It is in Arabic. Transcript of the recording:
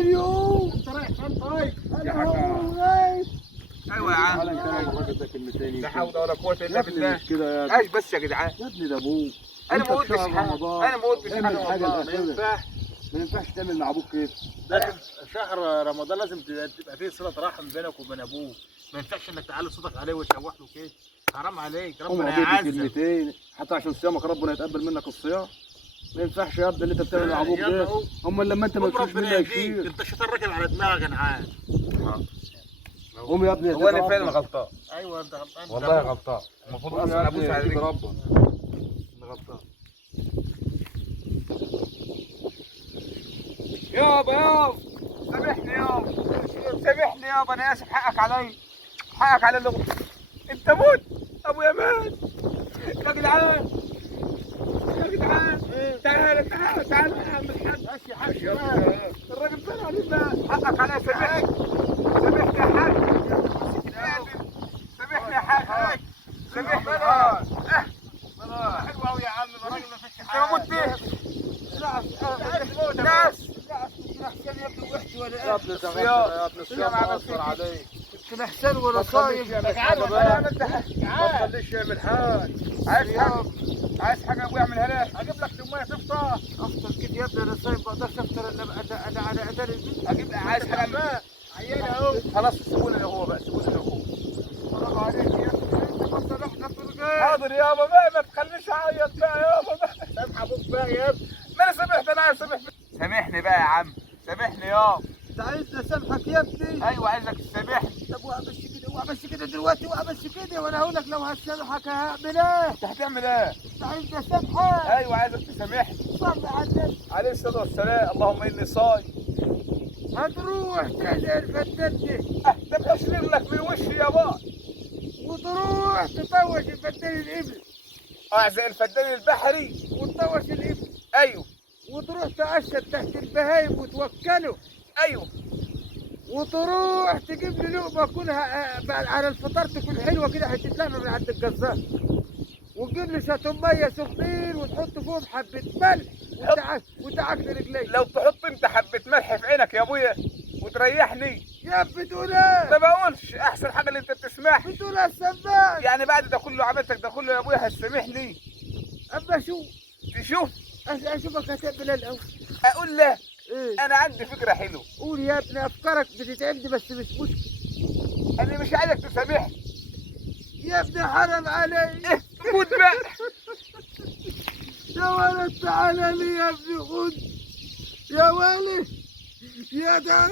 اليوم. انت رايح فين طيب؟ انا هو رايح. ايوه يا عم. تعالى نكلم الراجل ده كلمتين. لا حول ولا قوه يا الا ابني بالله. مش كده يا ابني. ايش بس يا جدعان؟ يا ابني ده ابوك. انا انت ما في قلتش شهر حاجه، رمضان. انا ما قلتش اعمل حاجه حاجه والله. ما لأخوك. ينفعش. ما ينفعش تعمل مع ابوك كده. لازم شهر رمضان لازم تبقى فيه صلة رحم بينك وبين ابوك، ما ينفعش انك تعلي صوتك عليه وتشوح له كده، حرام عليك، هم ربنا دي يعزك. كلمتين حتى عشان صيامك ربنا يتقبل منك الصيام. ما ينفعش يا ابني اللي انت بتعمل مع ابوك يلا ده. اهو. هم لما انت ما قوم تشوفش ربنا منك يهديك، يشيل. انت الشيطان راكب على دماغك انا عارف. قوم يا ابني هو انا اهديك فعلا ربنا. غلطان، ايوه انت غلطان. والله غلطان. المفروض قوم يا اصلا ابوس ابني على اهديك رجلي. ربنا. انا غلطان. يابا سامحني يابا، سامحني يابا، انا اسف، حقك علي، حقك على اللي انت موت، ابويا مات يا جدعان، يا جدعان تعالى تعالى تعالى يا عم الحاج. ماشي يا حاج. الراجل طلع عليه مات، حقك علي، سامحني، سامحني يا حاج، سامحني يا حاج، سامحني يا حاج. حلو قوي يا عم، الراجل ما فيش انت ما متش ناس يا ابني وحش ولا يا ابني زغلت يا ابني الصيام مأثر عليك. كنت احسن ولا ما صايم. تخليش يعمل تعال حاجة بقى. بقى. ما تخليش يعمل حاجة. عايز حاجه ابويا اعملها لك؟ اجيب لك تمايه تفطر. افطر كده يا ابني، انا صايم ما اقدرش افطر الا انا على اذان البيت. اجيب لك، عايز حاجه بقى عيان اهو. خلاص سيبوني اللي هو بقى، سيبوني اللي هو. حرام عليك يا ابني، انت ما صلحنا فرجان. حاضر يابا بقى، ما تخلينيش اعيط بقى يابا بقى. سامح ابوك بقى يا ابني. ما انا سامحت، انا عايز سامحني. سامحني بقى يا عم، سامحني يابا. انت عايزني اسامحك يا ابني؟ ايوه عايزك تسامحني. طب وعملش كده وعملش كده دلوقتي وعملش كده، وانا هقول لك لو هسامحك هعمل ايه؟ انت هتعمل ايه؟ انت عايزني اسامحك؟ ايوه عايزك تسامحني. صل على النبي. عليه الصلاه والسلام. اللهم اني صايم. هتروح تزعل الفدان دي ده بشير لك من وشي يابا. وتروح تطوش الفدان الابل زي الفدان البحري. وتطوش الابل ايوه وتروح تأشر تحت البهايم وتوكله ايوه. وتروح تجيب لي لقمه كلها على الفطار تكون حلوه كده هتتلم من عند الجزار، وتجيب لي شاتو ميه سخنين وتحط فيهم حبه ملح وتعكني رجلي. لو تحط انت حبه ملح في عينك يا ابويا وتريحني. يا بتقول ايه؟ ما بقولش احسن حاجه اللي انت بتسمعها. بتقول السماك. يعني بعد ده كله عملتك ده كله يا ابويا هتسامحني؟ اما اشوف تشوف اشوفك هتقبل الاول. اقول له ايه؟ انا عندي فكره حلوه. قول يا ابني، افكارك بتتعبني بس مش مشكله. انا مش عايزك تسامحني. يا ابني حرام عليك. خد بقى. يا ولد تعالى لي يا ابني، خد يا ولد يا ده.